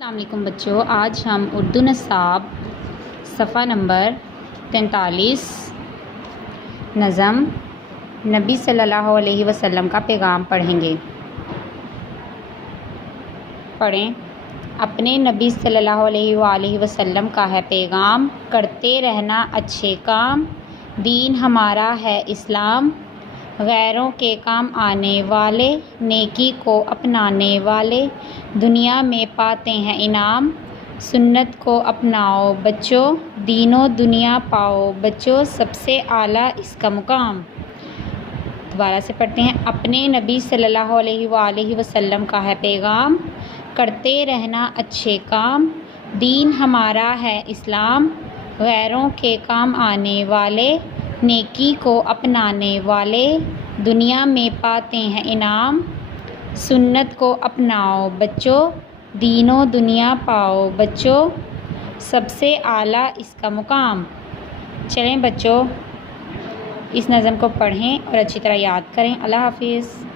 अस्सलाम वालेकुम बच्चों, आज हम उर्दू नसाब सफ़ा नंबर 43 नज़म नबी सल्लल्लाहु अलैहि वसल्लम का पैगाम पढ़ेंगे। पढ़ें। अपने नबी सल्लल्लाहु अलैहि वसल्लम का है पैगाम, करते रहना अच्छे काम, दीन हमारा है इस्लाम, गैरों के काम आने वाले, नेकी को अपनाने वाले, दुनिया में पाते हैं इनाम, सुन्नत को अपनाओ बच्चों, दीनों दुनिया पाओ बच्चों, सबसे आला इसका मुकाम। दोबारा से पढ़ते हैं। अपने नबी सल्लल्लाहु अलैहि वसल्लम का है पैगाम, करते रहना अच्छे काम, दीन हमारा है इस्लाम, गैरों के काम आने वाले, नेकी को अपनाने वाले, दुनिया में पाते हैं इनाम, सुन्नत को अपनाओ बच्चों, दीनों दुनिया पाओ बच्चों, सबसे आला इसका मुकाम। चलें बच्चों, इस नज़म को पढ़ें और अच्छी तरह याद करें। अल्लाह हाफ़िज़।